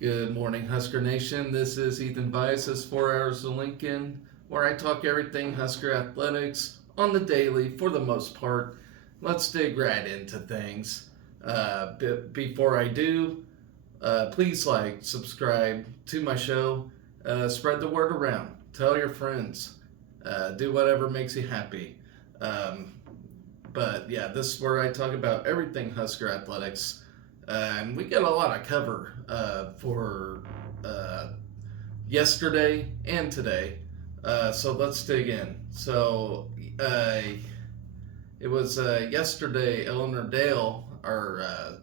Good morning, Husker Nation. This is Ethan Bias's 4 Hours of Lincoln, where I talk everything Husker athletics on the daily for the most part. Let's dig right into things. Before I do, please like, subscribe to my show, spread the word around, tell your friends, do whatever makes you happy. Um, but yeah, this is where I talk about everything Husker athletics. And we get a lot of cover for yesterday and today. So let's dig in. So uh, it was yesterday, Eleanor Dale, our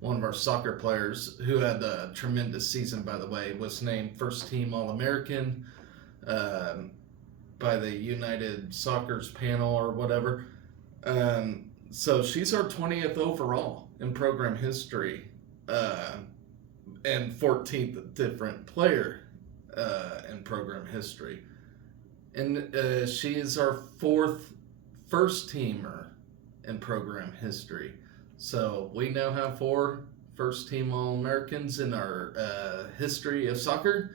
one of our soccer players, who had a tremendous season, by the way, was named first team All American by the United Soccer's panel or whatever. So she's our 20th overall in program history, and 14th different player in program history. And she is our fourth first teamer in program history. So we now have four first team All Americans in our history of soccer,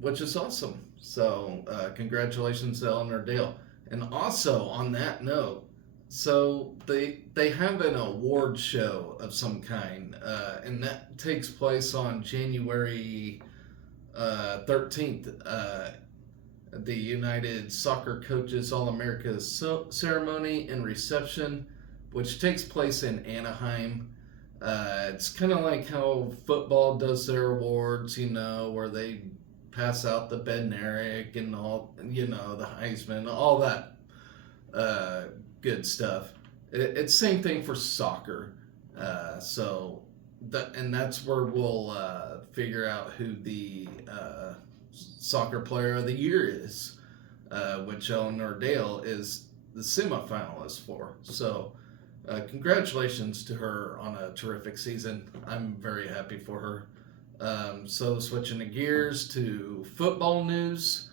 which is awesome. So congratulations to Eleanor Dale. And also on that note, so they have an award show of some kind, and that takes place on January 13th. The United Soccer Coaches All America ceremony and reception, which takes place in Anaheim. It's kind of like how football does their awards, where they pass out the Bednarik and all, the Heisman, all that good stuff. It's same thing for soccer. And that's where we'll figure out who the soccer player of the year is, which Eleanor Dale is the semifinalist for. So congratulations to her on a terrific season. I'm very happy for her. So switching the gears to football news,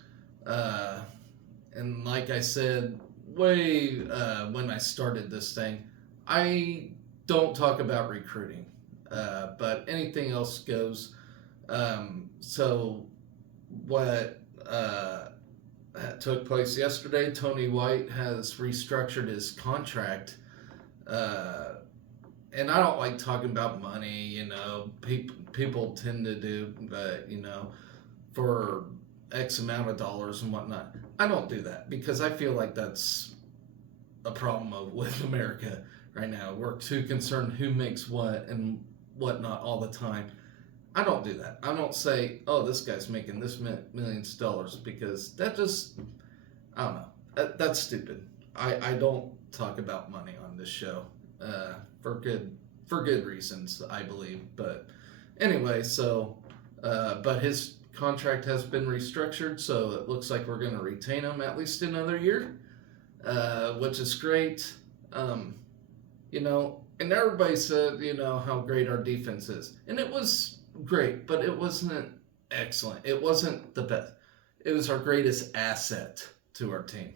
and like I said, when I started this thing, I don't talk about recruiting, but anything else goes. So what took place yesterday, Tony White has restructured his contract. And I don't like talking about money, people tend to do, but, for X amount of dollars and whatnot. I don't do that because I feel like that's a problem with America right now. We're too concerned who makes what and whatnot all the time. I don't do that. I don't say, oh, this guy's making this millions of dollars, because that just, I don't know. That's stupid. I don't talk about money on this show for good reasons, I believe. But anyway, but his contract has been restructured, so it looks like we're going to retain him at least another year, which is great. And everybody said, how great our defense is. And it was great, but it wasn't excellent. It wasn't the best. It was our greatest asset to our team.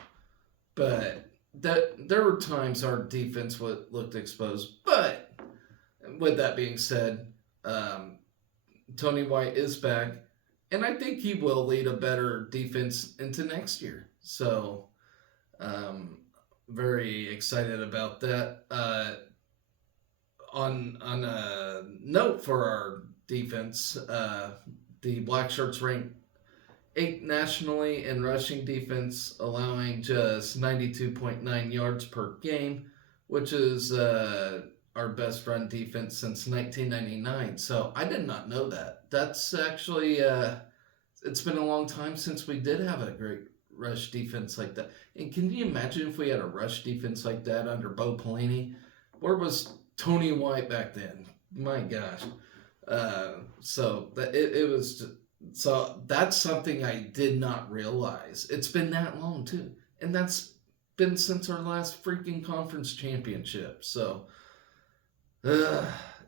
But there were times our defense looked exposed. But with that being said, Tony White is back, and I think he will lead a better defense into next year. So, very excited about that. On a note for our defense, the Black Shirts ranked 8th nationally in rushing defense, allowing just 92.9 yards per game, which is our best run defense since 1999. So I did not know that. That's actually, it's been a long time since we did have a great rush defense like that. And can you imagine if we had a rush defense like that under Bo Pelini? Where was Tony White back then? My gosh. So that's something I did not realize. It's been that long too. And that's been since our last freaking conference championship. So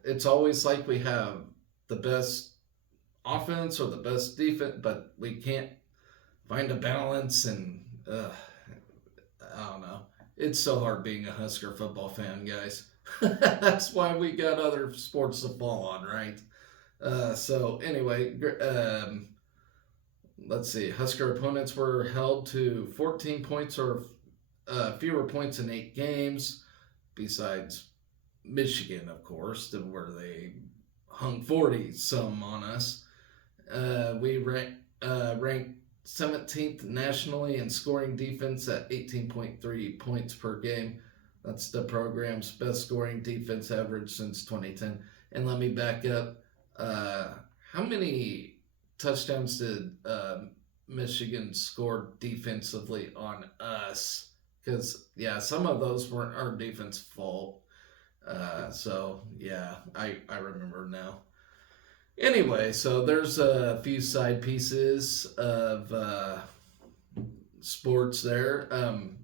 it's always like we have the best offense or the best defense, but we can't find a balance, and I don't know. It's so hard being a Husker football fan, guys. That's why we got other sports to fall on, right? So anyway, let's see. Husker opponents were held to 14 points or fewer points in 8 games, besides Michigan, of course, where they hung 40 some on us. We ranked 17th nationally in scoring defense at 18.3 points per game. That's the program's best scoring defense average since 2010. And let me back up. Uh, how many touchdowns did Michigan score defensively on us? Because, yeah, some of those weren't our defense fault. So, yeah, I remember now. Anyway, so there's a few side pieces of sports there.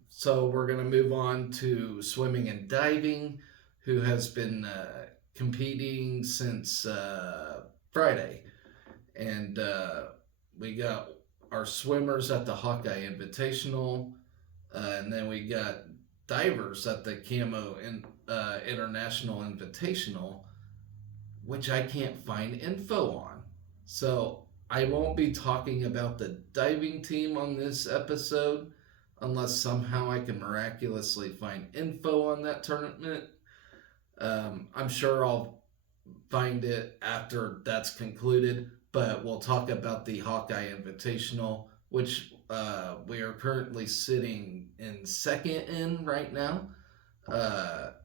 So we're going to move on to swimming and diving, who has been competing since Friday. And we got our swimmers at the Hawkeye Invitational, and then we got divers at the Camo International Invitational, which I can't find info on. So I won't be talking about the diving team on this episode unless somehow I can miraculously find info on that tournament. I'm sure I'll find it after that's concluded, but we'll talk about the Hawkeye Invitational, which we are currently sitting in second in right now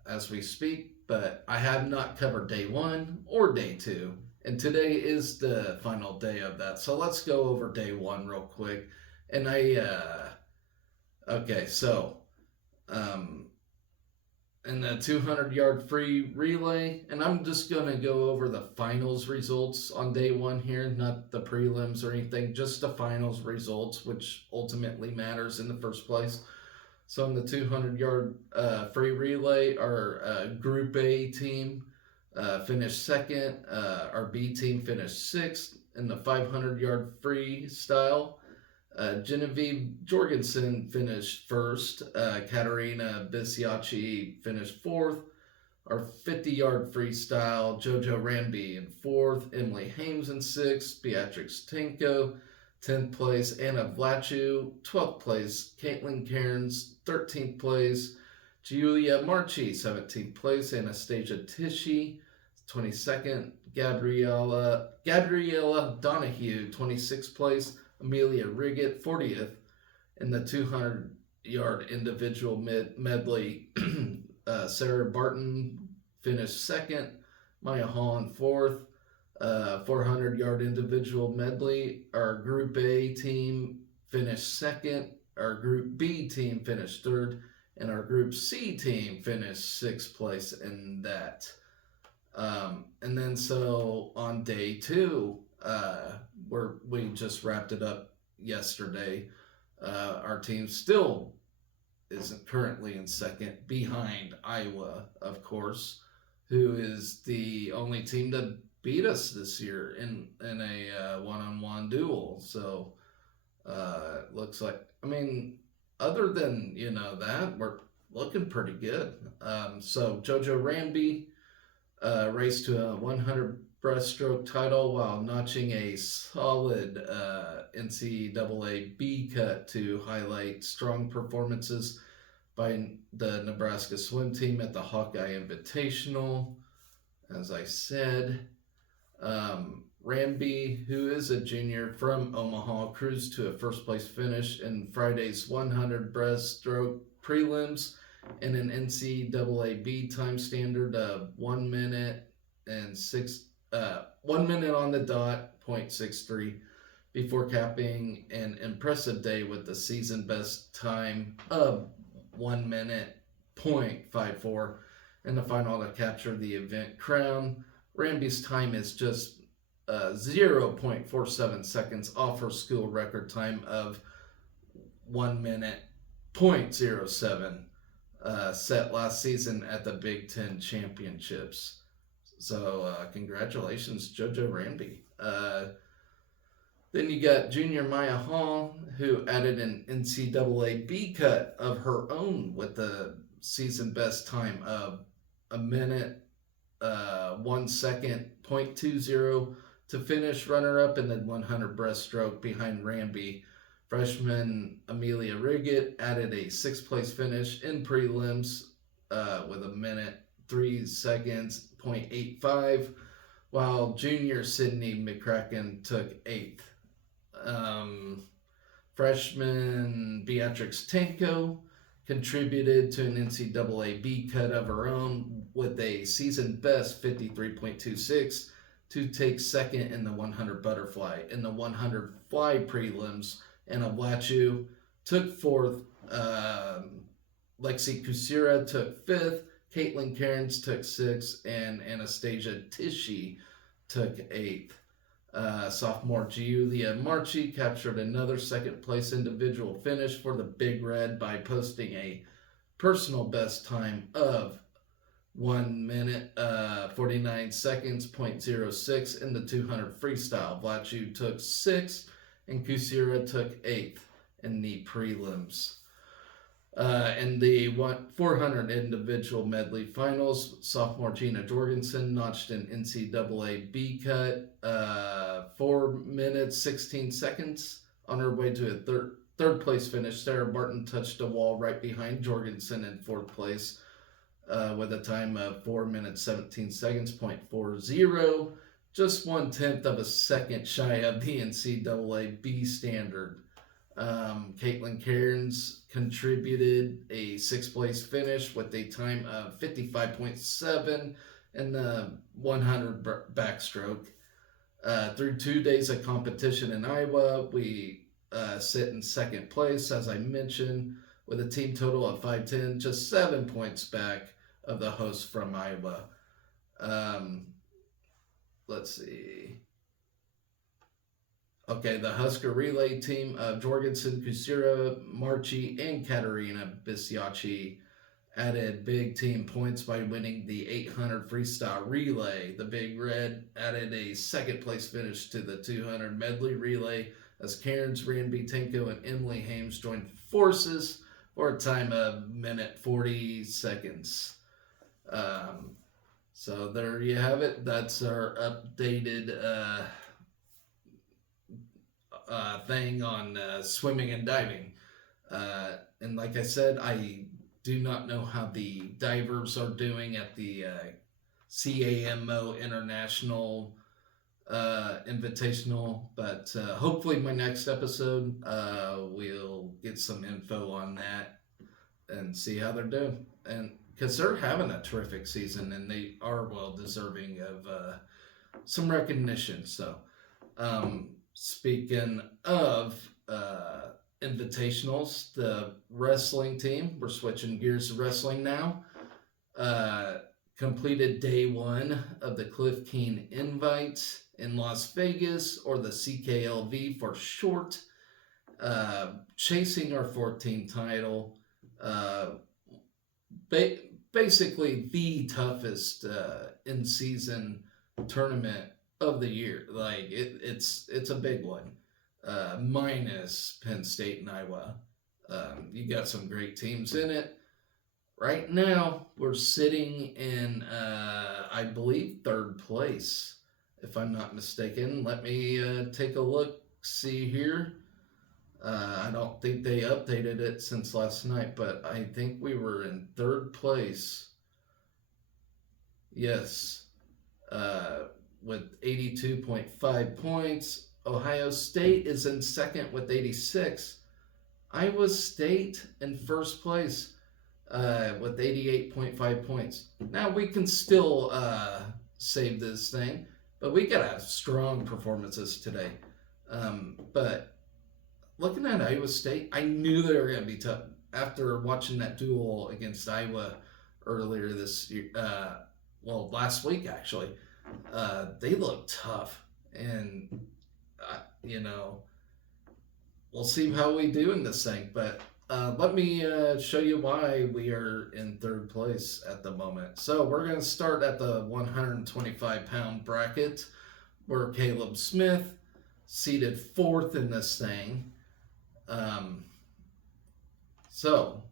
as we speak. But I have not covered day 1 or day 2, and today is the final day of that. So let's go over day 1 real quick. And okay, so in the 200-yard free relay, and I'm just going to go over the finals results on day 1 here, not the prelims or anything, just the finals results, which ultimately matters in the first place. So in the 200-yard free relay, our Group A team finished second. Our B team finished sixth. In the 500-yard freestyle, Genevieve Jorgensen finished first. Katerina Bisiacci finished fourth. Our 50-yard freestyle, JoJo Ramby in fourth. Emily Hames in sixth. Beatrix Tenko 10th place, Anna Vlachu. 12th place, Caitlin Cairns. 13th place, Julia Marchi. 17th place, Anastasia Tishy. 22nd, Gabriella Donahue. 26th place, Amelia Riggett. 40th. In the 200-yard individual medley, Sarah Barton finished second. Maya Hall in fourth. 400-yard individual medley, our Group A team finished second. Our Group B team finished third. And our Group C team finished sixth place in that. And then so on day 2, we just wrapped it up yesterday. Our team still isn't currently in second, behind Iowa, of course, who is the only team to beat us this year in a one-on-one duel. So it looks like, I mean, other than that, we're looking pretty good. So JoJo Ramby raced to a 100 breaststroke title while notching a solid NCAA B cut to highlight strong performances by the Nebraska swim team at the Hawkeye Invitational. As I said, Ramby, who is a junior from Omaha, cruised to a first place finish in Friday's 100 breaststroke prelims in an NCAA B time standard of 1 minute and 1 minute on the dot, 0.63, before capping an impressive day with the season best time of 1 minute, 0.54 in the final to capture the event crown. Ramby's time is just 0.47 seconds off her school record time of 1 minute, 0.07 set last season at the Big Ten Championships. So congratulations, JoJo Ramby. Then you got junior Maya Hall, who added an NCAA B cut of her own with the season best time of 1 minute, 1 second, 0.20 to finish runner-up, and then 100 breaststroke behind Ramby. Freshman Amelia Riggett added a 6th place finish in prelims with 1 minute, 3 seconds, 0.85, while junior Sydney McCracken took 8th. Freshman Beatrix Tanko contributed to an NCAA B cut of her own with a season best 53.26 to take second in the 100 butterfly. In the 100 fly prelims, Anna Blatchu took 4th, Lexi Kusira took 5th, Caitlin Cairns took 6th, and Anastasia Tishy took 8th. Sophomore Giulia Marchi captured another 2nd place individual finish for the Big Red by posting a personal best time of 1 minute, 49 seconds, 0.06 in the 200 freestyle. Blatchu took 6th and Kusira took 8th in the prelims. In the 400 individual medley finals, sophomore Gina Jorgensen notched an NCAA B cut, 4 minutes 16 seconds on her way to a third place finish. Sarah Barton touched a wall right behind Jorgensen in 4th place with a time of 4 minutes 17 seconds, 0.40, just 1/10 of a second shy of the NCAA B standard. Caitlin Cairns contributed a 6th place finish with a time of 55.7 in the 100 backstroke. Through 2 days of competition in Iowa, we sit in 2nd place, as I mentioned, with a team total of 510, just 7 points back of the hosts from Iowa. Let's see. Okay, the Husker relay team of Jorgensen, Kusira, Marchi, and Katerina Bisiacci added big team points by winning the 800 freestyle relay. The Big Red added a 2nd place finish to the 200 medley relay as Cairns, Ranby Tinko, and Emily Hames joined forces for a time of 1 minute 40 seconds. So there you have it. That's our updated thing on swimming and diving. And like I said, I do not know how the divers are doing at the CAMO International Invitational, but hopefully my next episode we'll get some info on that and see how they're doing. And because they're having a terrific season and they are well deserving of some recognition. So speaking of invitationals, the wrestling team, we're switching gears to wrestling now, completed day 1 of the Cliff Keen Invite in Las Vegas, or the CKLV for short, chasing our 14th title. Basically the toughest in-season tournament of the year. Like it's a big one. Minus Penn State and Iowa. You got some great teams in it. Right now, we're sitting in, I believe, 3rd place, if I'm not mistaken. Let me take a look, see here. I don't think they updated it since last night, but I think we were in 3rd place. Yes. With 82.5 points. Ohio State is in 2nd with 86. Iowa State in 1st place with 88.5 points. Now we can still save this thing, but we got to have strong performances today. But looking at Iowa State, I knew they were going to be tough after watching that duel against Iowa earlier this year. Last week actually. They look tough, and we'll see how we do in this thing. But let me show you why we are in 3rd place at the moment. So we're going to start at the 125-pound bracket, where Caleb Smith seated 4th in this thing. So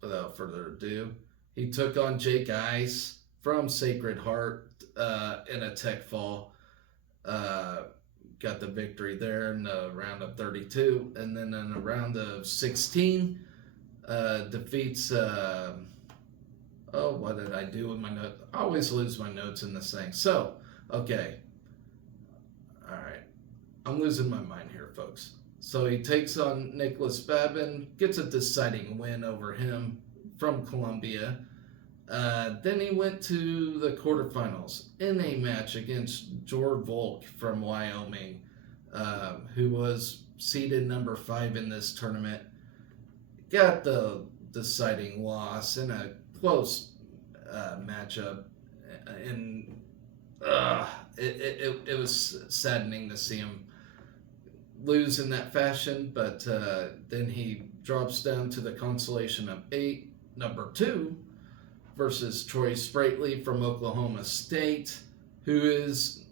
without further ado, he took on Jake Ice from Sacred Heart in a tech fall. Got the victory there in the round of 32. And then in the round of 16, defeats... what did I do with my notes? I always lose my notes in this thing. So, okay. All right. I'm losing my mind here, folks. So he takes on Nicholas Babin, gets a deciding win over him from Columbia. Then he went to the quarterfinals in a match against Jor Volk from Wyoming, who was seeded number 5 in this tournament. Got the deciding loss in a close matchup, and it was saddening to see him lose in that fashion. But then he drops down to the consolation of 8, number 2, versus Troy Sprightly from Oklahoma State, who is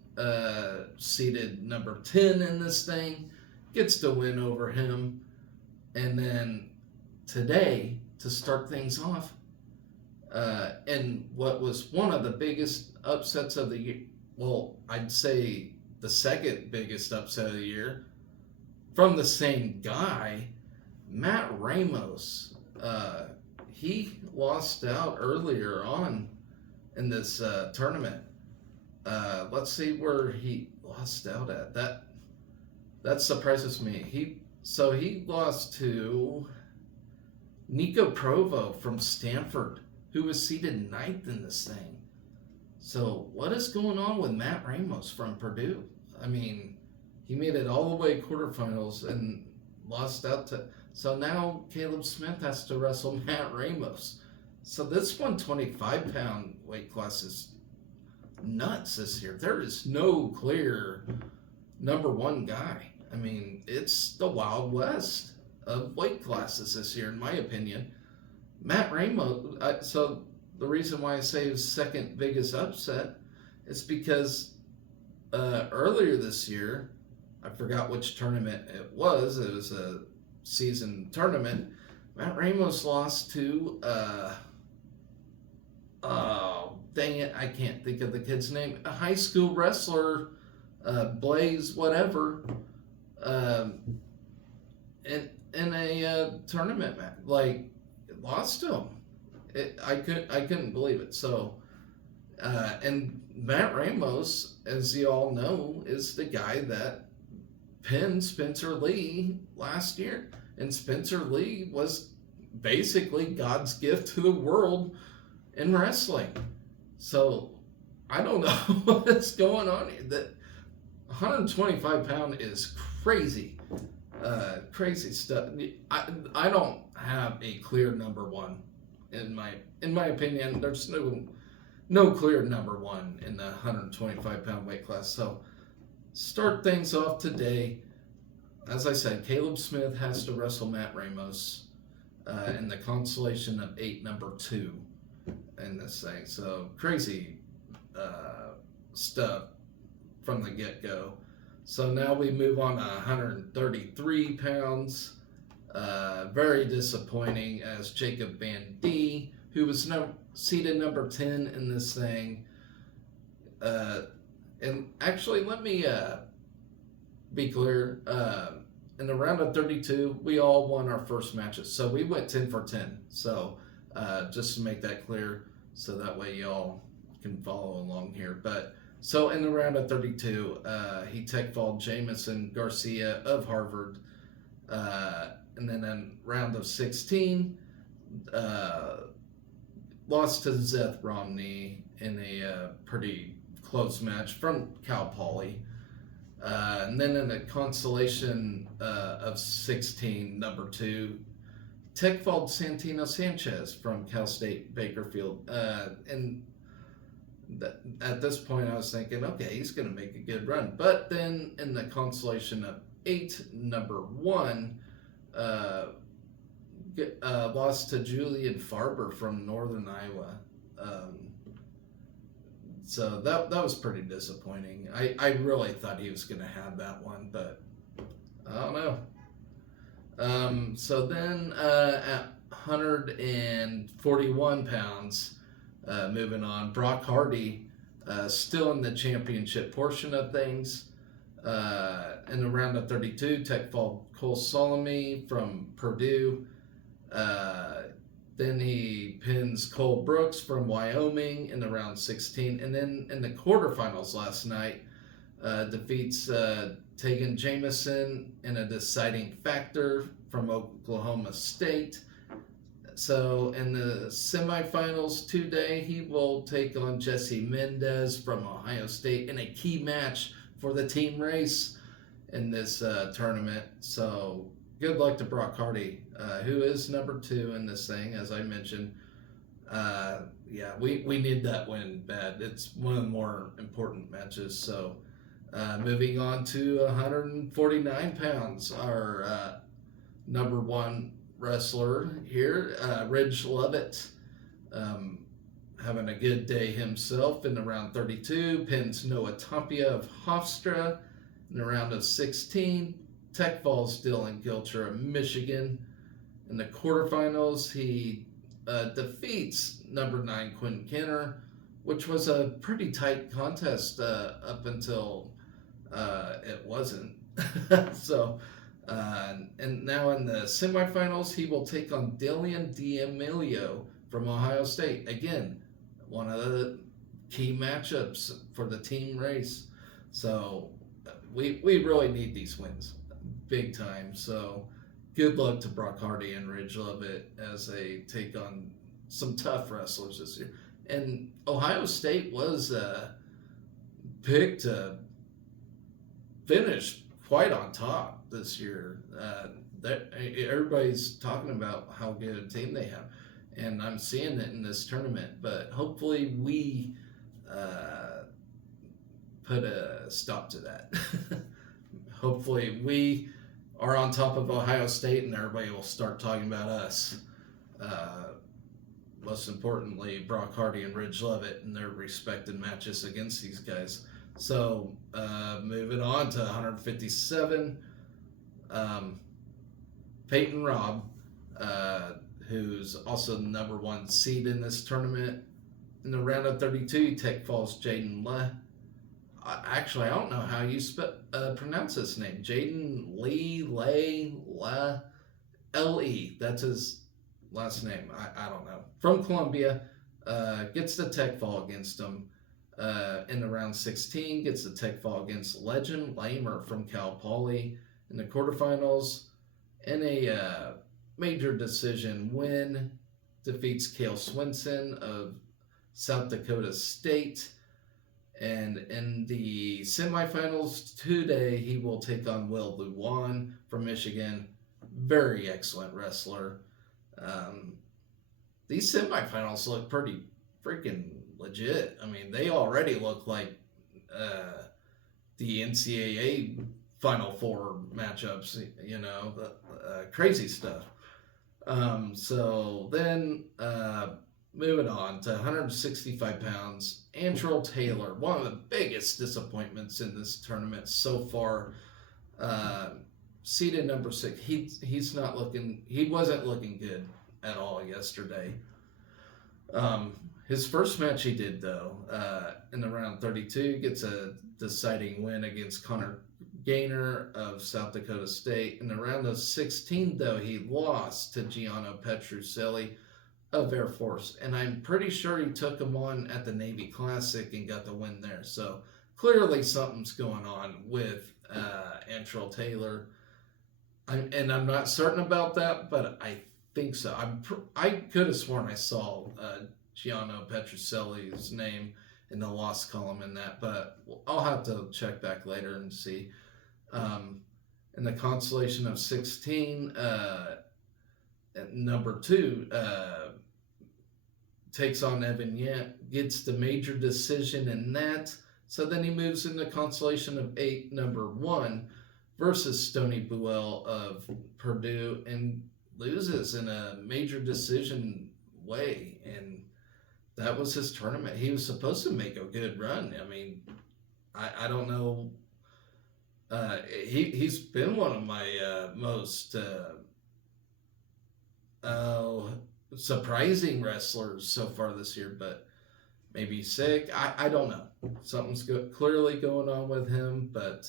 seeded number 10 in this thing, gets to win over him. And then today, to start things off, and what was one of the biggest upsets of the year, well, I'd say the second biggest upset of the year, from the same guy, Matt Ramos. He lost out earlier on in this tournament. Let's see where he lost out at. That surprises me. He lost to Nico Provo from Stanford, who was seeded 9th in this thing. So what is going on with Matt Ramos from Purdue? I mean, he made it all the way quarterfinals and lost out to... So now Caleb Smith has to wrestle Matt Ramos. So this 125-pound weight class is nuts this year. There is no clear number 1 guy. I mean, it's the Wild West of weight classes this year, in my opinion. Matt Ramos, so the reason why I say his second biggest upset is because earlier this year, I forgot which tournament it was. It was a season tournament. Matt Ramos lost to, dang it, I can't think of the kid's name. A high school wrestler, Blaze, whatever, in a tournament match. Like, lost to him. I couldn't believe it. So, and Matt Ramos, as you all know, is the guy that pinned Spencer Lee last year. And Spencer Lee was basically God's gift to the world in wrestling. So I don't know what's going on here. That 125-pound is crazy. Crazy stuff. I don't have a clear number 1 in my opinion. There's no clear number 1 in the 125-pound weight class. So start things off today. As I said, Caleb Smith has to wrestle Matt Ramos in the consolation of 8, number 2 in this thing. So crazy stuff from the get-go. So now we move on to 133 pounds. Very disappointing as Jacob Van D, who was seeded number 10 in this thing. And actually, let me be clear. In the round of 32, we all won our first matches. So we went 10 for 10. So just to make that clear, so that way y'all can follow along here. But so in the round of 32, he tech-falled Jamison Garcia of Harvard. And then in round of 16, lost to Zeth Romney in a pretty close match from Cal Poly. And then in the consolation of 16, number 2, tech-falled Santino Sanchez from Cal State Bakerfield. And at this point, I was thinking, okay, he's going to make a good run. But then in the consolation of 8, number 1, lost to Julian Farber from Northern Iowa. So that was pretty disappointing. I really thought he was going to have that one, but I don't know. So then at 141 pounds, moving on, Brock Hardy Still in the championship portion of things. In the round of 32, Tech fall Cole Solomon from Purdue. Then he pins Cole Brooks from Wyoming in the round 16. And then in the quarterfinals last night, defeats Tegan Jamison in a deciding factor from Oklahoma State. So in the semifinals today, he will take on Jesse Mendez from Ohio State in a key match for the team race in this tournament. So good luck to Brock Hardy, who is number 2 in this thing, as I mentioned. We need that win bad. It's one of the more important matches. So moving on to 149 pounds, our number 1 wrestler here, Ridge Lovett, having a good day himself in the round 32, pins Noah Tapia of Hofstra in the round of 16. Tech falls Dylan Gilcher of Michigan. In the quarterfinals, he defeats number 9 Quinn Kenner, which was a pretty tight contest up until it wasn't. So, and now in the semifinals, he will take on Dillian D'Amelio from Ohio State. Again, one of the key matchups for the team race. So we really need these wins big time. So good luck to Brock Hardy and Ridge Lovett as they take on some tough wrestlers this year. And Ohio State was picked to finish quite on top this year. Everybody's talking about how good a team they have, and I'm seeing it in this tournament. But hopefully we put a stop to that. Hopefully we are on top of Ohio State, and everybody will start talking about us. Most importantly, Brock Hardy and Ridge Lovett in their respected matches against these guys. So moving on to 157, Peyton Robb, who's also the number 1 seed in this tournament. In the round of 32, Tech falls Jaden Le. Actually, I don't know how you pronounce this name. Jaden Le, L-E. That's his last name. I don't know. From Columbia, gets the Tech fall against him. In the round 16, gets the Tech fall against Legend Lamer from Cal Poly in the quarterfinals. In a major decision win, defeats Cale Swinson of South Dakota State. And in the semifinals today, he will take on Will Luwan from Michigan. Very excellent wrestler. These semifinals look pretty freaking legit. I mean, they already look like the NCAA Final Four matchups, crazy stuff. So then moving on to 165 pounds, Antrell Taylor, one of the biggest disappointments in this tournament so far. Seeded number 6. He wasn't looking good at all yesterday. His first match he did, though, in the round 32, gets a deciding win against Connor Gaynor of South Dakota State. In the round of 16, though, he lost to Gianno Petrucelli of Air Force. And I'm pretty sure he took him on at the Navy Classic and got the win there. So clearly something's going on with Antrell Taylor. I'm not certain about that, but I think so. I could have sworn I saw Gianno Petrucelli's name in the loss column in that, but I'll have to check back later and see. In the consolation of 16, number 2 takes on Evan Yant, gets the major decision in that. So then he moves into consolation of 8, number 1, versus Stony Buell of Purdue, and loses in a major decision way. And that was his tournament. He was supposed to make a good run. I mean, I don't know. He's been one of my most surprising wrestlers so far this year. But maybe sick. I don't know. Something's clearly going on with him, but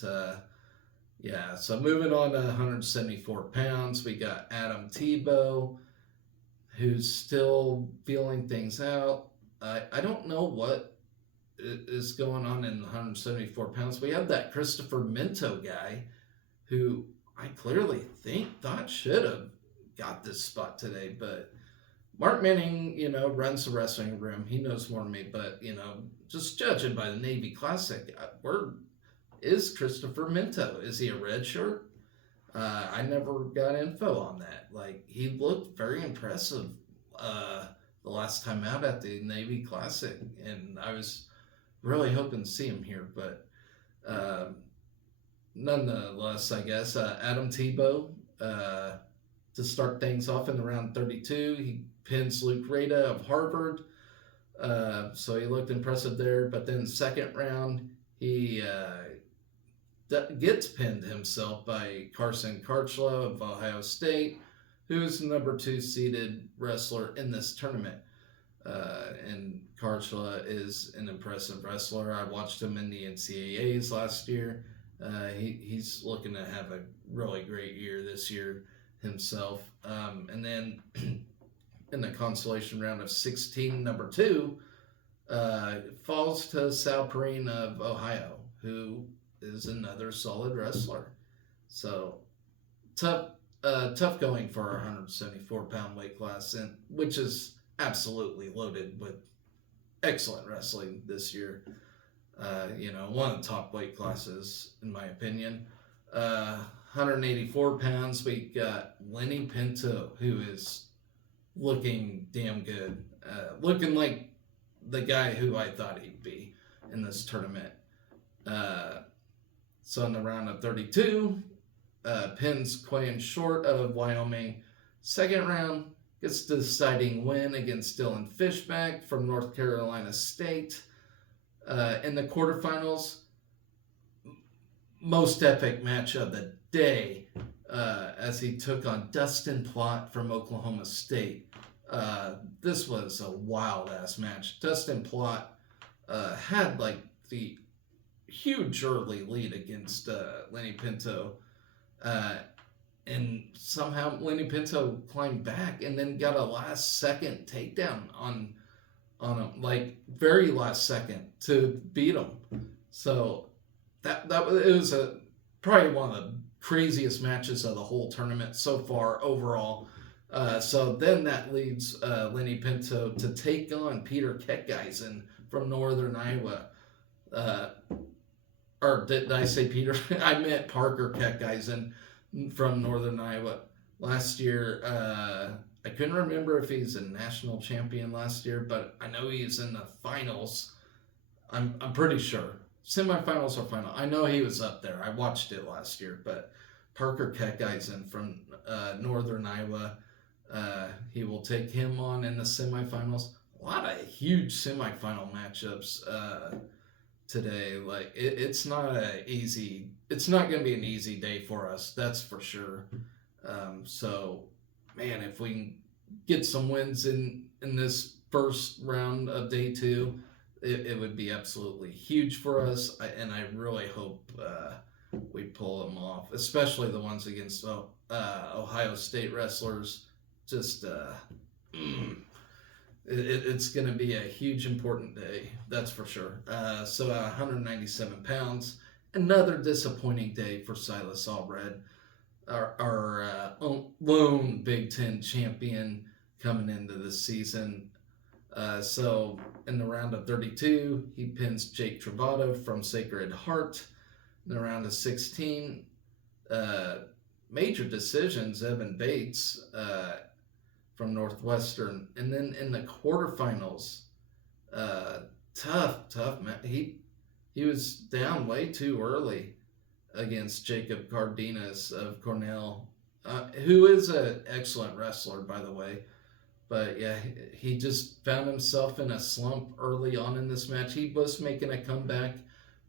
yeah. So moving on to 174 pounds, we got Adam Tebow, who's still feeling things out. I don't know what is going on in 174 pounds. We have that Christopher Minto guy who I clearly thought should have got this spot today, but Mark Manning, runs the wrestling room. He knows more than me, but just judging by the Navy Classic, where is Christopher Minto? Is he a red shirt? I never got info on that. Like, he looked very impressive the last time out at the Navy Classic, and I was really hoping to see him here, but nonetheless, I guess Adam Tebow to start things off in the round 32. He pins Luke Rada of Harvard, so he looked impressive there. But then second round, he gets pinned himself by Carson Karchla of Ohio State, who's the number 2 seeded wrestler in this tournament. And Karchla is an impressive wrestler. I watched him in the NCAAs last year. He's looking to have a really great year this year himself. And then in the consolation round of 16, number 2 falls to Sal Perrine of Ohio, who is another solid wrestler. So tough going for our 174-pound weight class, and which is absolutely loaded with excellent wrestling this year. One of the top weight classes, in my opinion. 184 pounds, we got Lenny Pinto, who is looking damn good. Looking like the guy who I thought he'd be in this tournament. So in the round of 32, pins Quayan Short of Wyoming. Second round, gets the deciding win against Dylan Fishback from North Carolina State. In the quarterfinals, most epic match of the day, as he took on Dustin Plott from Oklahoma State. This was a wild-ass match. Dustin Plott had like the huge early lead against Lenny Pinto, and somehow Lenny Pinto climbed back and then got a last-second takedown on him, like very last second, to beat him. So it was probably one of the craziest matches of the whole tournament so far overall. So then that leads Lenny Pinto to take on Peter Keckgeisen from Northern Iowa. Or did I say Peter? I meant Parker Keckgeisen from Northern Iowa. Last year, I couldn't remember if he's a national champion last year, but I know he's in the finals. I'm pretty sure. Semifinals or final. I know he was up there. I watched it last year, but Parker Keckgeisen from Northern Iowa, he will take him on in the semifinals. A lot of huge semifinal matchups today. Like it's not going to be an easy day for us. That's for sure. So, man, if we can get some wins in this first round of day 2, it would be absolutely huge for us. And I really hope we pull them off, especially the ones against Ohio State wrestlers. Just it's going to be a huge, important day, that's for sure. So 197 pounds, another disappointing day for Silas Allred, our lone Big Ten champion coming into this season. So in the round of 32, he pins Jake Travato from Sacred Heart. In the round of 16, major decisions, Evan Bates from Northwestern. And then in the quarterfinals, tough man. He was down way too early against Jacob Cardenas of Cornell, who is an excellent wrestler, by the way. But yeah, he just found himself in a slump early on in this match. He was making a comeback,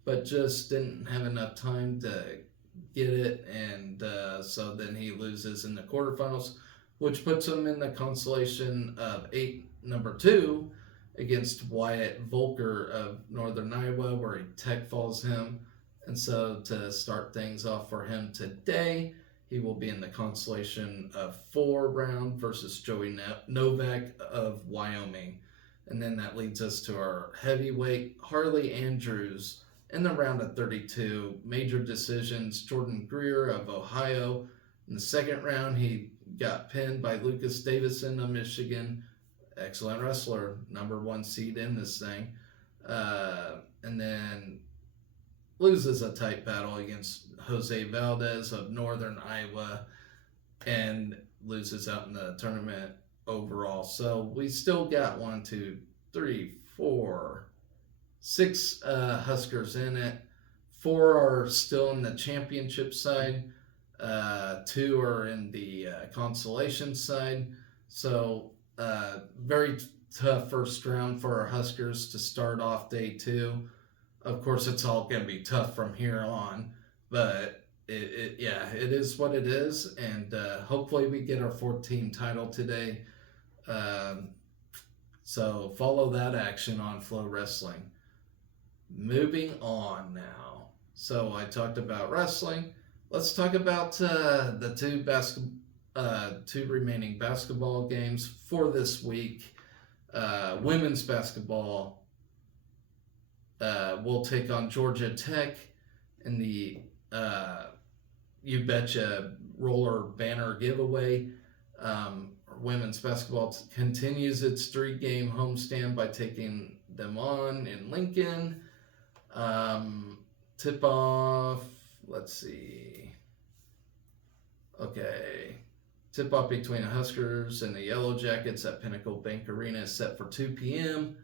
but just didn't have enough time to get it. And so then he loses in the quarterfinals, which puts him in the consolation of 8, number 2. against Wyatt Volker of Northern Iowa, where he tech falls him. And so to start things off for him today, he will be in the consolation of 4 round versus Joey Novak of Wyoming. And then that leads us to our heavyweight, Harley Andrews, in the round of 32. Major decisions, Jordan Greer of Ohio. In the second round, he got pinned by Lucas Davison of Michigan. Excellent wrestler, number 1 seed in this thing. And then loses a tight battle against Jose Valdez of Northern Iowa and loses out in the tournament overall. So we still got 1, 2, 3, 4, 6 Huskers in it. 4 are still in the championship side. 2 are in the consolation side. So very tough first round for our Huskers to start off day 2. Of course, it's all going to be tough from here on, but it is what it is, and hopefully we get our 4th team title today. So follow that action on Flow Wrestling. Moving on now. So I talked about wrestling. Let's talk about the 2 remaining basketball games for this week. Women's basketball will take on Georgia Tech in the You Betcha roller banner giveaway. Women's basketball continues its 3-game homestand by taking them on in Lincoln. Tip-off, let's see. Okay. Tip-off between the Huskers and the Yellow Jackets at Pinnacle Bank Arena is set for 2 p.m.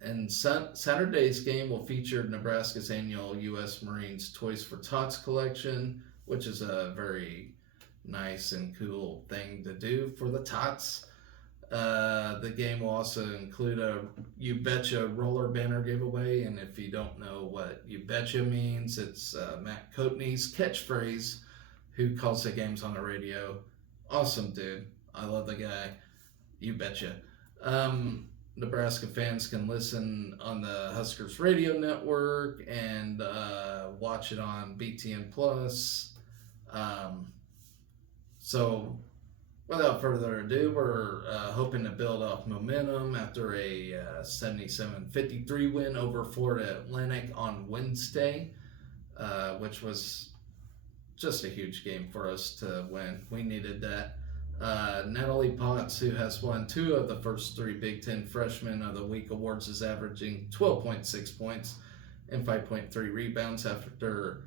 And Saturday's game will feature Nebraska's annual U.S. Marines Toys for Tots collection, which is a very nice and cool thing to do for the Tots. The game will also include a You Betcha roller banner giveaway, and if you don't know what You Betcha means, it's Matt Coatney's catchphrase, who calls the games on the radio. Awesome dude. I love the guy. You Betcha. Nebraska fans can listen on the Huskers radio network and watch it on BTN Plus. So without further ado, we're hoping to build off momentum after a 77-53 win over Florida Atlantic on Wednesday, which was just a huge game for us to win. We needed that. Natalie Potts, who has won 2 of the first 3 Big Ten Freshman of the Week awards, is averaging 12.6 points and 5.3 rebounds after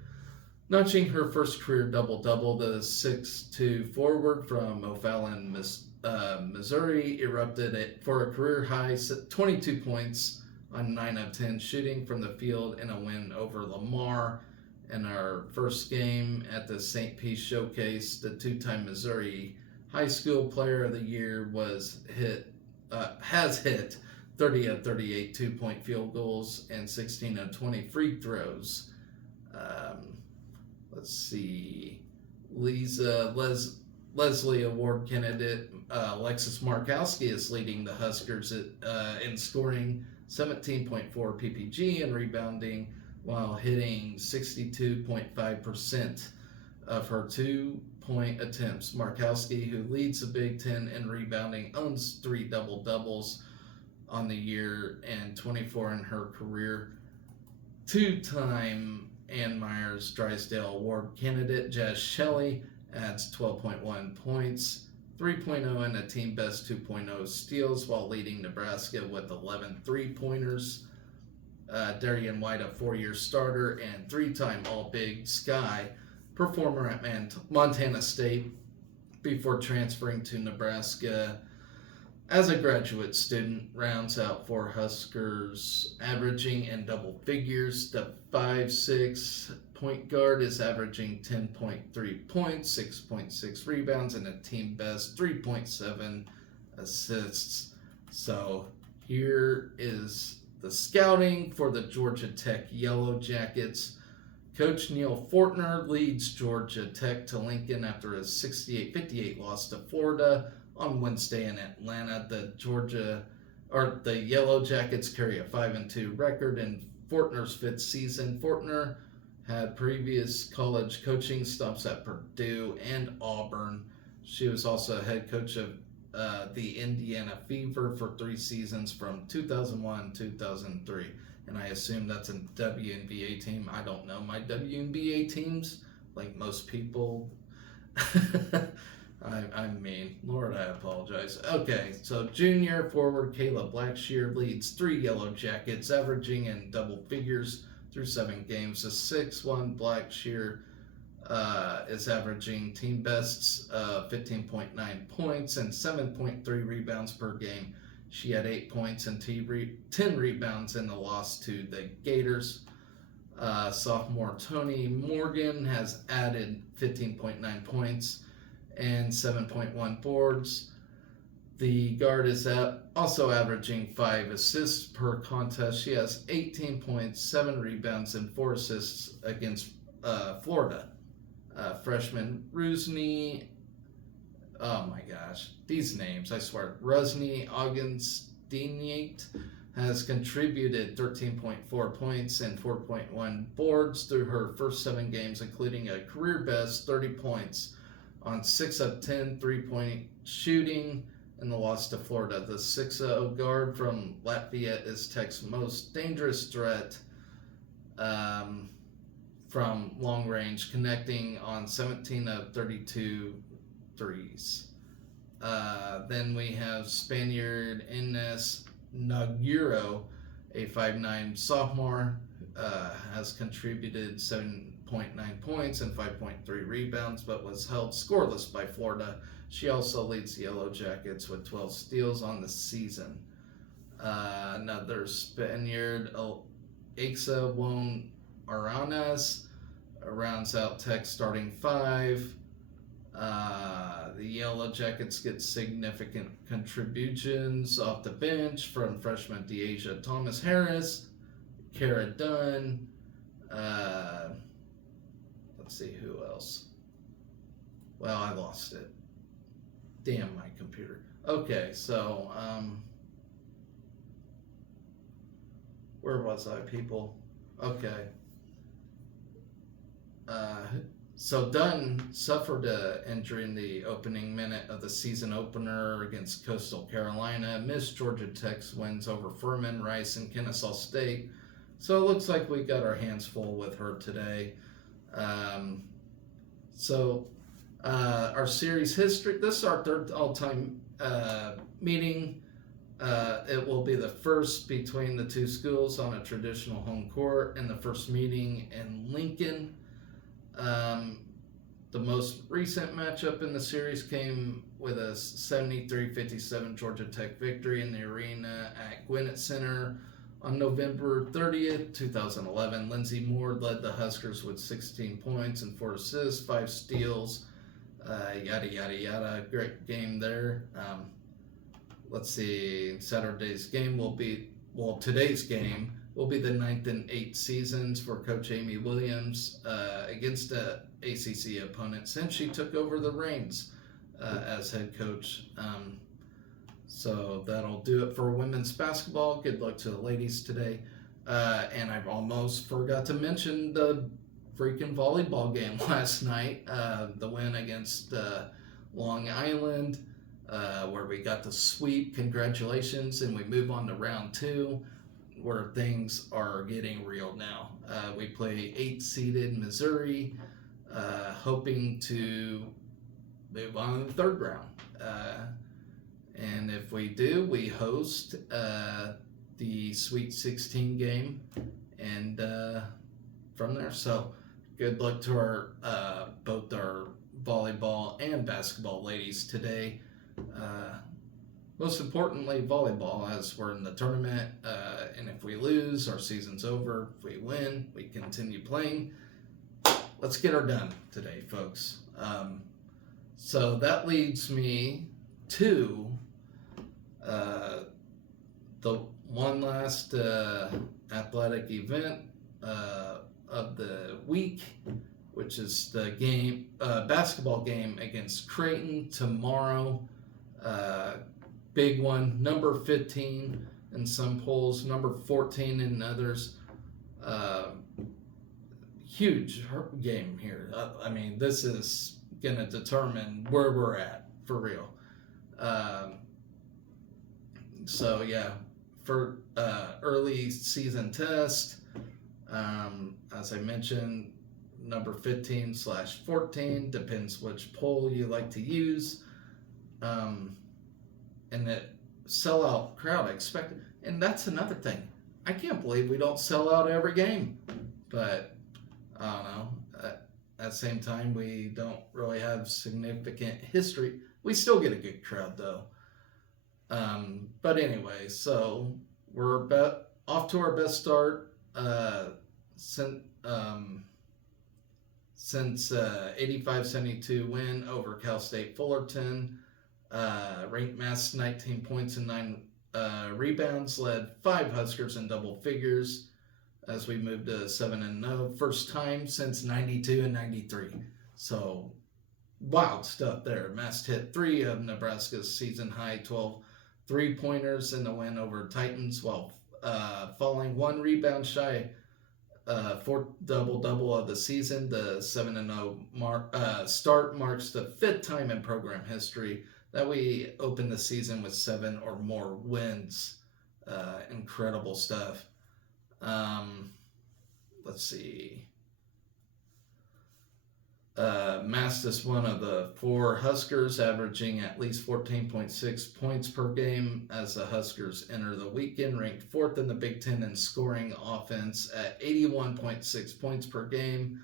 notching her first career double-double. The 6'2" forward from O'Fallon, Missouri, erupted for a career-high 22 points on 9 of 10 shooting from the field in a win over Lamar. In our first game at the St. Pete Showcase, the 2-time Missouri High School Player of the Year has hit 30 of 38 2-point field goals and 16 of 20 free throws. Let's see. Leslie Award candidate Alexis Markowski is leading the Huskers in scoring 17.4 PPG and rebounding while hitting 62.5% of her 2-point attempts. Markowski, who leads the Big Ten in rebounding, owns 3 double-doubles on the year and 24 in her career. 2-time Ann Myers Drysdale Award candidate Jazz Shelley adds 12.1 points, 3.0 and a team best 2.0 steals while leading Nebraska with 11 3-pointers. Darian White, a 4-year starter and 3-time All-Big Sky performer at Montana State before transferring to Nebraska as a graduate student, rounds out for Huskers averaging in double figures. The 5'6" point guard is averaging 10.3 points, 6.6 rebounds, and a team best 3.7 assists. So here is the scouting for the Georgia Tech Yellow Jackets. Coach Neil Fortner leads Georgia Tech to Lincoln after a 68-58 loss to Florida on Wednesday in Atlanta. The Yellow Jackets carry a 5-2 record in Fortner's 5th season. Fortner had previous college coaching stops at Purdue and Auburn. She was also head coach of the Indiana Fever for 3 seasons from 2001 to 2003. And I assume that's a WNBA team. I don't know my WNBA teams, like most people. I mean, Lord, I apologize. Okay, so junior forward Kayla Blackshear leads 3 Yellow Jackets, averaging in double figures through 7 games. The 6'1" Blackshear is averaging team bests of 15.9 points and 7.3 rebounds per game. She had 8 points and 10 rebounds in the loss to the Gators. Sophomore Toni Morgan has added 15.9 points and 7.1 boards. The guard is also averaging 5 assists per contest. She has 18 points, 7 rebounds, and 4 assists against Florida. Freshman Rusney, oh my gosh, these names, I swear. Rusney Augustiniate has contributed 13.4 points and 4.1 boards through her first 7 games, including a career best 30 points on 6 of 10 3-point shooting in the loss to Florida. The 6'0" guard from Latvia is Tech's most dangerous threat from long range, connecting on 17 of 32 threes. Then we have Spaniard Ines Naguro, a 5'9" sophomore, has contributed 7.9 points and 5.3 rebounds, but was held scoreless by Florida. She also leads the Yellow Jackets with 12 steals on the season. Another Spaniard, Aixa Won Aranas, rounds out Tech's starting 5. The Yellow Jackets get significant contributions off the bench from freshman Deasia Thomas Harris, Kara Dunn, let's see who else. Well, I lost it. Damn my computer. Okay, so where was I, people? Okay. So Dunn suffered an injury in the opening minute of the season opener against Coastal Carolina, missed Georgia Tech's wins over Furman, Rice, and Kennesaw State. So it looks like we got our hands full with her today. Our series history, this is our 3rd all-time meeting. It will be the first between the 2 schools on a traditional home court and the first meeting in Lincoln. The most recent matchup in the series came with a 73-57 Georgia Tech victory in the arena at Gwinnett Center on November 30th, 2011. Lindsey Moore led the Huskers with 16 points and 4 assists, 5 steals, yada, yada, yada. Great game there. Let's see, today's game will be the 9th in 8 seasons for Coach Amy Williams against an ACC opponent since she took over the reins as head coach. So that'll do it for women's basketball. Good luck to the ladies today. And I've almost forgot to mention the freaking volleyball game last night, the win against Long Island, where we got the sweep. Congratulations, and we move on to round 2. Where things are getting real now. We play 8-seeded Missouri, hoping to move on to the 3rd round. And if we do, we host the Sweet 16 game, and from there. So good luck to our both our volleyball and basketball ladies today. Most importantly, volleyball, as we're in the tournament, and if we lose, our season's over. If we win, we continue playing. Let's get her done today, folks. So that leads me to the one last athletic event of the week, which is the basketball game against Creighton tomorrow. Big one, number 15 in some polls, number 14 in others. Huge game here. I mean, this is going to determine where we're at for real. So, yeah, for early season test, as I mentioned, number 15/14, depends which poll you like to use. And that sellout crowd expected. And that's another thing. I can't believe we don't sell out every game. But, I don't know. At the same time, we don't really have significant history. We still get a good crowd, though. But anyway, so we're off to our best start since 85-72 win over Cal State Fullerton. Ranked Mass 19 points and 9 rebounds, led 5 Huskers in double figures as we moved to 7-0, first time since 92 and 93. So wild stuff there. Mass hit 3 of Nebraska's season high 12 3-pointers in the win over Titans, while falling 1 rebound shy. Fourth double-double of the season. The 7-0 start marks the 5th time in program history that we opened the season with 7 or more wins. Incredible stuff. Let's see. Mast is one of the 4 Huskers, averaging at least 14.6 points per game as the Huskers enter the weekend, ranked 4th in the Big Ten in scoring offense at 81.6 points per game.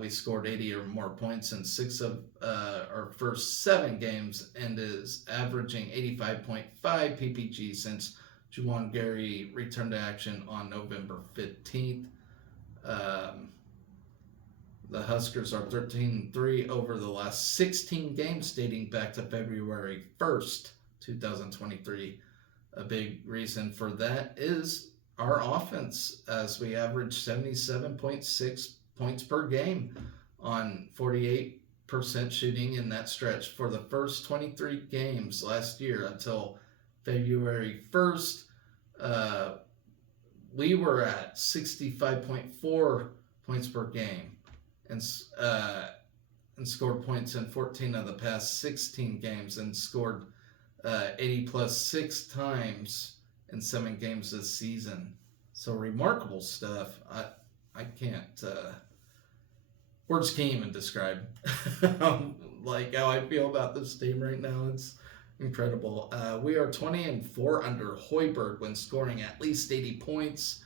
We scored 80 or more points in 6 of our first 7 games and is averaging 85.5 PPG since Juwan Gary returned to action on November 15th. The Huskers are 13-3 over the last 16 games dating back to February 1st, 2023. A big reason for that is our offense, as we average 77.6 points per game on 48% shooting in that stretch for the first 23 games last year until February 1st. We were at 65.4 points per game and scored points in 14 of the past 16 games and scored 80 plus 6 times in 7 games this season. So remarkable stuff. I can't words can't even describe like how I feel about this team right now. It's incredible. We are 20-4 under Hoiberg when scoring at least 80 points,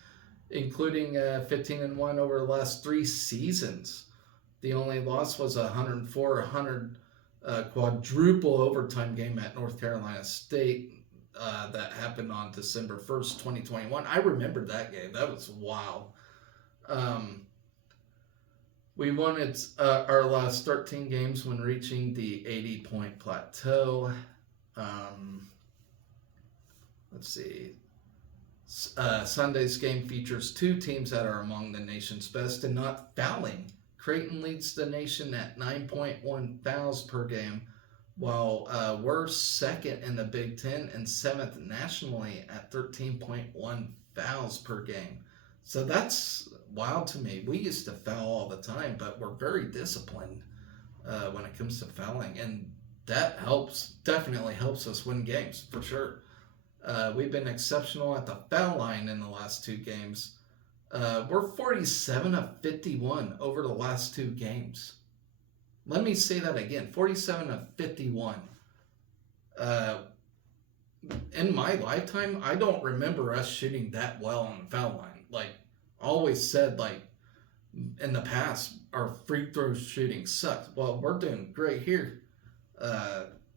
including 15-1 over the last 3 seasons. The only loss was a 104-100 quadruple overtime game at North Carolina State that happened on December 1st, 2021. I remember that game. That was wild. We won our last 13 games when reaching the 80-point plateau. Let's see. Sunday's game features 2 teams that are among the nation's best in not fouling. Creighton leads the nation at 9.1 fouls per game, while we're 2nd in the Big Ten and 7th nationally at 13.1 fouls per game. So that's wild to me. We used to foul all the time, but we're very disciplined when it comes to fouling, and that definitely helps us win games, for sure. We've been exceptional at the foul line in the last 2 games. We're 47 of 51 over the last 2 games. Let me say that again, 47 of 51. In my lifetime, I don't remember us shooting that well on the foul line. Like, always said, like, in the past, our free throw shooting sucked. Well, we're doing great here.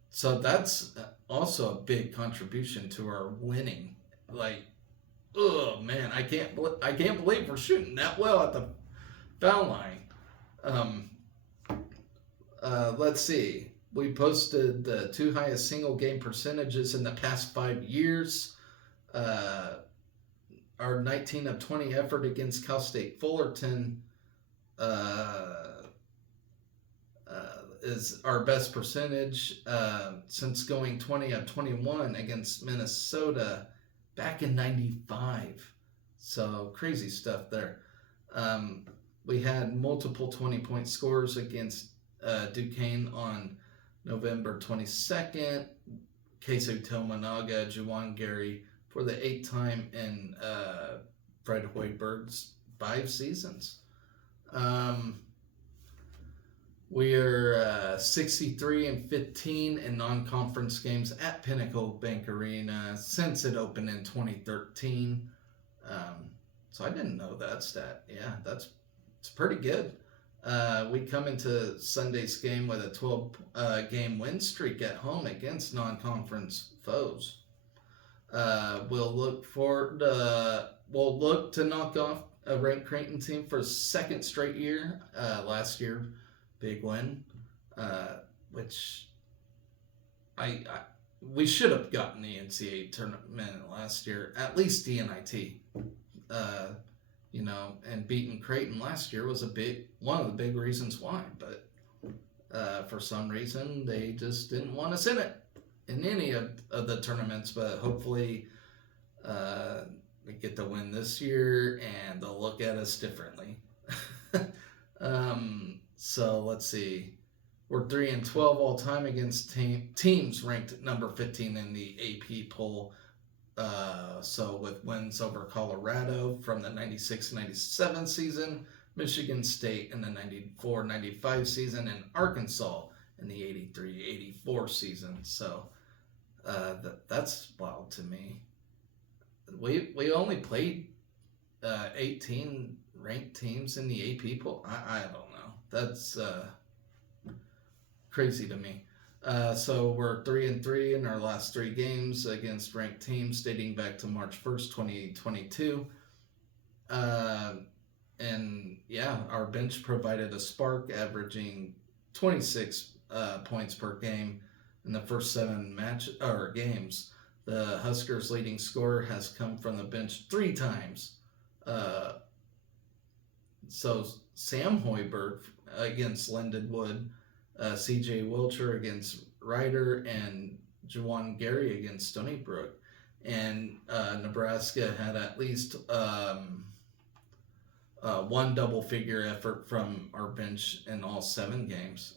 So that's also a big contribution to our winning. Like, oh man, I can't believe we're shooting that well at the foul line. Let's see. We posted the 2 highest single game percentages in the past 5 years. Our 19 of 20 effort against Cal State Fullerton. is our best percentage since going 20 of 21 against Minnesota back in '95. So crazy stuff there. We had multiple 20-point scores against Duquesne on November 22nd. Kesu Tominaga, Juwan Gary for the 8th time in Fred Hoiberg's 5 seasons. We are 63-15 in non-conference games at Pinnacle Bank Arena since it opened in 2013. So I didn't know that stat. Yeah, it's pretty good. We come into Sunday's game with a 12-game win streak at home against non-conference foes. We'll look to knock off a ranked Creighton team for a second straight year. Last year, big win, which we should have gotten the NCAA tournament last year, at least the NIT. And beating Creighton last year was one of the big reasons why. But for some reason, they just didn't want us in it in any of the tournaments. But hopefully, we get the win this year, and they'll look at us differently. So let's see. We're 3-12 all time against teams ranked number 15 in the AP poll. So with wins over Colorado from the 96-97 season, Michigan State in the 94-95 season, and Arkansas in the 83-84 season. So that's wild to me. We only played 18 ranked teams in the AP poll. I don't know. That's crazy to me. So we're 3-3 in our last 3 games against ranked teams dating back to March 1st, 2022. And yeah, our bench provided a spark, averaging 26 points per game in the first 7 games. The Huskers' leading scorer has come from the bench 3 times. So Sam Hoiberg against Lindenwood, CJ Wilcher against Ryder, and Juwan Gary against Stony Brook. And Nebraska had at least one double-figure effort from our bench in all 7 games.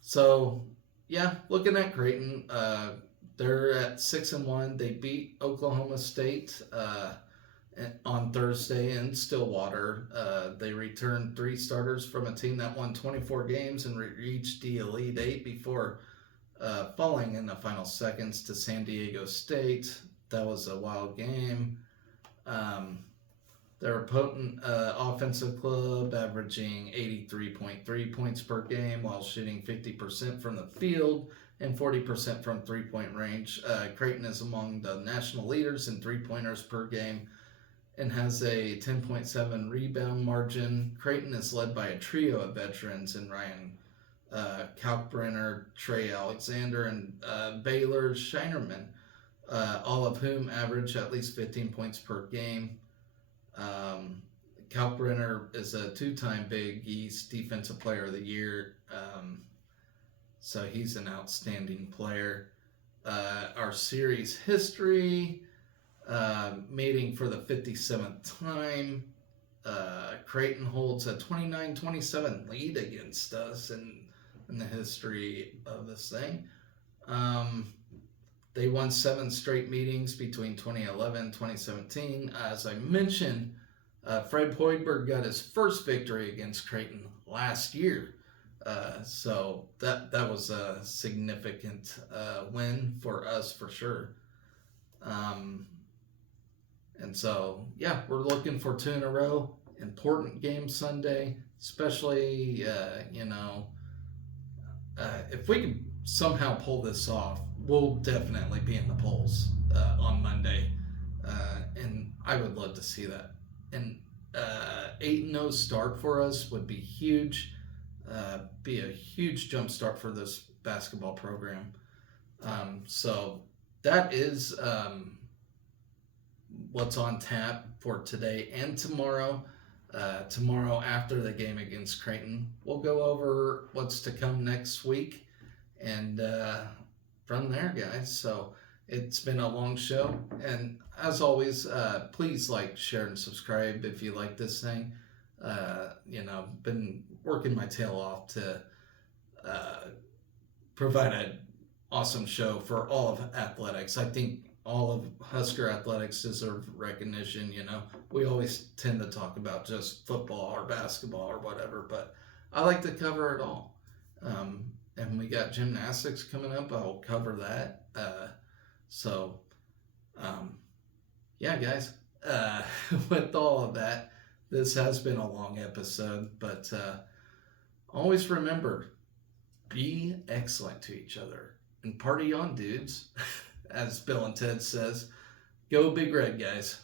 So, yeah, looking at Creighton, they're at 6-1. They beat Oklahoma State on Thursday in Stillwater. They returned 3 starters from a team that won 24 games and reached the Elite 8 before falling in the final seconds to San Diego State. That was a wild game. They're a potent offensive club, averaging 83.3 points per game while shooting 50% from the field and 40% from three-point range. Creighton is among the national leaders in three-pointers per game and has a 10.7 rebound margin. Creighton is led by a trio of veterans in Ryan Kalkbrenner, Trey Alexander, and Baylor Shinerman, all of whom average at least 15 points per game. Kalkbrenner is a 2-time Big East Defensive Player of the Year, so he's an outstanding player. Our series history, meeting for the 57th time. Creighton holds a 29-27 lead against us in the history of this thing. They won 7 straight meetings between 2011 and 2017. As I mentioned, Fred Hoiberg got his first victory against Creighton last year. So that was a significant win for us for sure. And so, yeah, we're looking for 2 in a row. Important game Sunday, especially, if we can somehow pull this off, we'll definitely be in the polls on Monday. And I would love to see that. And 8-0 start for us would be huge. Be a huge jump start for this basketball program. So that is what's on tap for today and tomorrow. tomorrow after the game against Creighton. We'll go over what's to come next week, and from there, guys. So it's been a long show, and as always, please like, share, and subscribe if you like this thing. Been working my tail off to provide an awesome show for all of athletics. I think all of Husker athletics deserve recognition. We always tend to talk about just football or basketball or whatever, but I like to cover it all. And we got gymnastics coming up. I'll cover that. Yeah, guys. With all of that, this has been a long episode, but always remember, be excellent to each other and party on, dudes. As Bill and Ted says, go Big Red, guys.